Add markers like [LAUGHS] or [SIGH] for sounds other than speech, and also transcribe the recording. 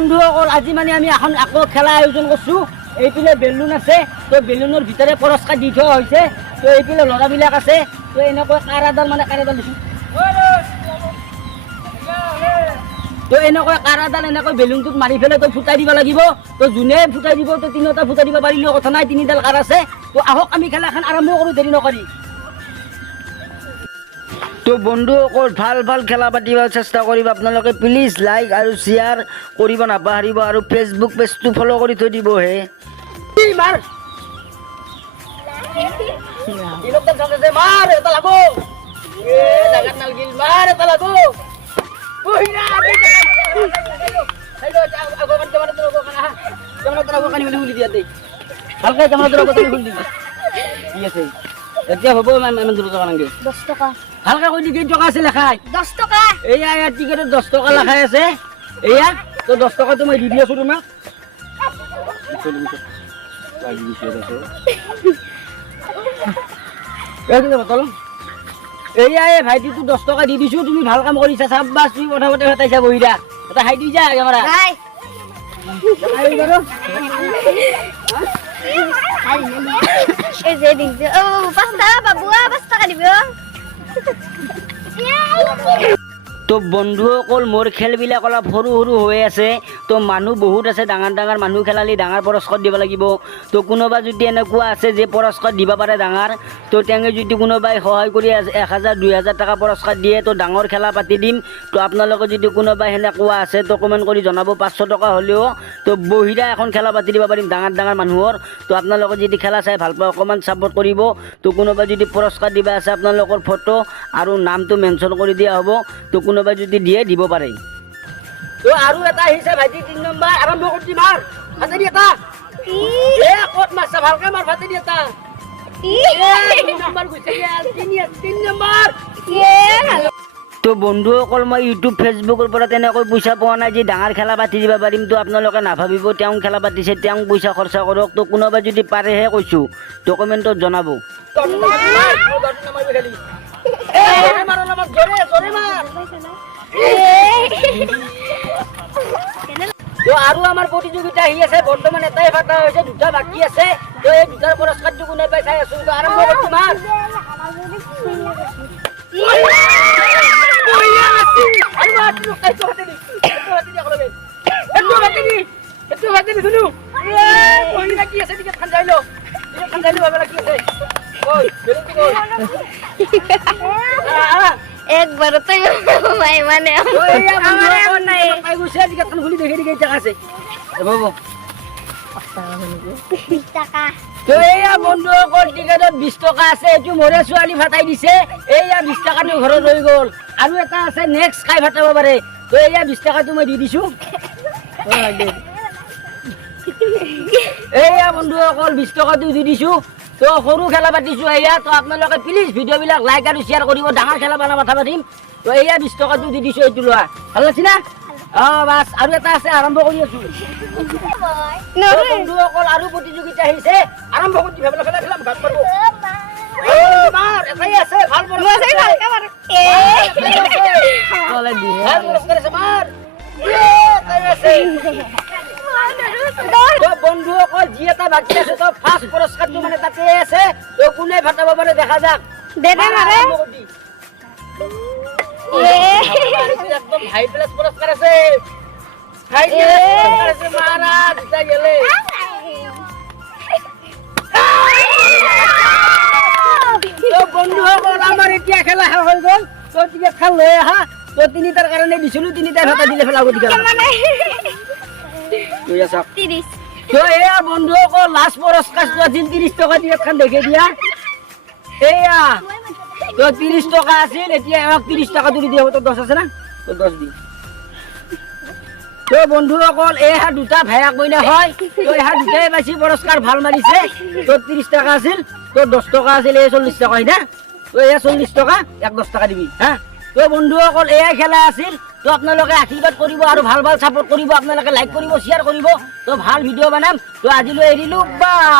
বন্ধুসকল আজি মানে আমি এখন আকৌ খেলা আয়োজন কৰিছোঁ। এইপিনে বেলুন আছে, তো বেলুনৰ ভিতৰে পুৰস্কাৰ দি থোৱা হৈছে। তো এইপিনে ল'ৰাবিলাক আছে, তো এনেকৈ কাৰ এডাল মানে কাৰ এডাল দিছোঁ? তো এনেকৈ কাৰ এডাল এনেকৈ বেলুনটোত মাৰি পেলাই তো ফুটাই দিব লাগিব। তো যোনে ফুটাই দিব, তো তিনিওটা ফুটাই দিব পাৰিলেও কথা নাই, তিনিডাল কাৰ আছে। তো আহক, আমি খেলাখন আৰম্ভ কৰোঁ, দেৰি নকৰি। তো বন্ধুসকল ভালো ভালো খেলা পাতিব চেষ্টা কৰিব। আপোনালোকে প্লিজ লাইক আৰু শ্বেয়াৰ কৰিব নাপাহৰিব আৰু ফেচবুক পেজটো ফ'ল' কৰি থৈ বহিনা আমি ভালকে কেমেৰাটো খুলি দিবি ঠিক আছে। এতিয়া হ'ব ইমান ইমান দূৰ যাব নালাগে দহ টকা। ভালকে কৈ দি কেই টকা আছে লেখাই দহ টকা। এয়া ইয়াত টিকেটত দহ টকা লেখাই আছে। এয়া তো দহ টকাটো মই দি দি আছো তোমাক। বটল। এয়া এই ভাইটিটো দহ টকা দি দিছো। তুমি ভালো কাম কৰিছা চাবাছ তুমি কথা পাতি হতাইছা বহিৰা। এটা হাই দি যা কেমেৰা। নাই এই যে দিছে ও পাঁচ তো বন্ধুসকল মোৰ খেলবিলাক অলপ সৰু সৰু হৈ আছে। তো মানুহ বহুত আছে, ডাঙৰ ডাঙৰ মানুহ খেলালি ডাঙৰ পুৰস্কাৰ দিব লাগিব। তো কোনোবা যদি এনেকুৱা আছে যে পুৰস্কাৰ দিব পাৰে ডাঙৰ, তো তেওঁলোকে যদি কোনোবাই সহায় কৰি এক হাজাৰ, দুই হাজাৰ টকা পুৰস্কাৰ দিয়ে, তো ডাঙৰ খেলা পাতি দিম। তো আপোনালোকে যদি কোনোবাই সেনেকুৱা আছে, তো কমেণ্ট কৰি জনাব। পাঁচশো টকা হ'লেও, তো বহিৰা এখন খেলা পাতি দিব পাৰিম ডাঙৰ ডাঙৰ মানুহৰ। তো আপোনালোকে যদি খেলা চাই ভালো পায়, অকণমান ছাপৰ্ট কৰিব। তো কোনোবাই যদি পুৰস্কাৰ দিবা আছে, আপোনালোকৰ ফটো আৰু নামটো মেনশ্যন কৰি দিয়া হ'ব। তো কোনোবাই যদি দিয়ে দিব পাৰে। তো আৰু এটা আহিছে ভাইটি তিনি নম্বৰ আৰম্ভ কৰি মাৰ। ভাতে দি এটা এ ক'ত মাৰছা ভালকে মাৰ ভাতে দি এটা তো বন্ধুসকল মই ইউটিউব ফেচবুকৰ পৰা তেনেকৈ পইচা পোৱা নাই যে ডাঙৰ খেলা পাতি দিব পাৰিম তো আপোনালোকে নাভাবিব তেওঁ খেলা পাতিছে তেওঁ পইচা খৰচা কৰক। তো কোনোবা যদি পাৰেহে কৈছোঁ তো কমেণ্টত জনাব তো আৰু আমাৰ প্ৰতিযোগিতা আহি আছে বৰ্তমান এটাই ভাতা হৈছে দুটা বাকী আছে। তো এই দুটাৰ পুৰস্কাৰটো কোনে পাই চাই আছো তো আৰম্ভ কৰিছো মাৰ কি আছে, আহ, আহ। একবাৰতে মানে এয়া বন্ধু নাই। গৈছে, দেখি আছে। এ, বাবু। তো বন্ধুসকল টিকেটত বিশ টকা আছে এইটো মোৰে ছোৱালী ভাতাই দিছে। এয়া বিশ টকাটো ঘৰত ৰৈ গ'ল। আৰু এটা আছে নেক্সট খাই ভাতাব পাৰে। তো এয়া বিশ টকাটো মই দি দিছোঁ। [LAUGHS] এয়া বন্ধুসকল বিশ টকাটো দি দিছোঁ। তো সৰু খেলা পাতিছোঁ এয়া তো আপোনালোকে প্লিজ ভিডিঅ'বিলাক লাইক আৰু শ্বেয়াৰ কৰিব ডাঙৰ খেলা পালা মাথা পাতিম তো এয়া বিশ টকাটো দি দিছোঁ এইটো লোৱা। ভালো লাগছে না? অঁ বাছ আৰু এটা আছে আৰম্ভ কৰি আছোঁ। বন্ধুসকল আৰু প্ৰতিযোগিতা আহিছে। আৰম্ভ কৰি দিম খেলা। ভালো পুৰস্কাৰ আছে। মাৰ। তো বন্ধুসকল যি এটা বাকী আছে তো ফাৰ্ষ্ট পুৰস্কাৰটো মানে তাতে আছে। তো কোনে ভাতাব পাৰে দেখা যাক। দে দে মাৰে একদম হাই ক্লাস পুরস্কার আছে। হাই ক্লাস পুরস্কার আছে মারা দুটা গেলে তো এতিয়া খেলা শেষ হৈ গ'ল। তো টিকেট খান লৈ আহা। তো তিনিটাৰ কাৰণে দিছিলো তিনিটাই ভাতা দিলে পেলাব টিকেট তো এয়া বন্ধুসকল লাষ্ট পুৰস্কাৰটো আছিল ত্ৰিছ টকা টিকেট খান দেখি দিয়া। এয়া, তো ত্ৰিছ টকা আছিল, এতিয়া এওক ত্ৰিছ টকা তুলি দিয়া তো দহ আছে না? তো দহ দি। তো বন্ধুসকল এয়া দুটা ভায়াক বইনা হয়, তো এয়া দুটাই পাইছে পুৰস্কাৰ ভালো মাৰিছে। তো ত্ৰিছ টকা আছিল তো দহ টকা আছিল এই চল্লিছ টকা হয় না? তো এয়া চল্লিছ টকা, এক দহ টকা দিবি, হা? তো বন্ধুসকল এয়াই খেলা আছিল তো আপোনালোকে আশীৰ্বাদ কৰিব আৰু ভালো ভালো সাপোর্ট কৰিব আপোনালোকে লাইক কৰিব শ্বেয়াৰ কৰিব তো ভালো ভিডিও বনাম। তো আজিলৈ এৰিলোঁ বা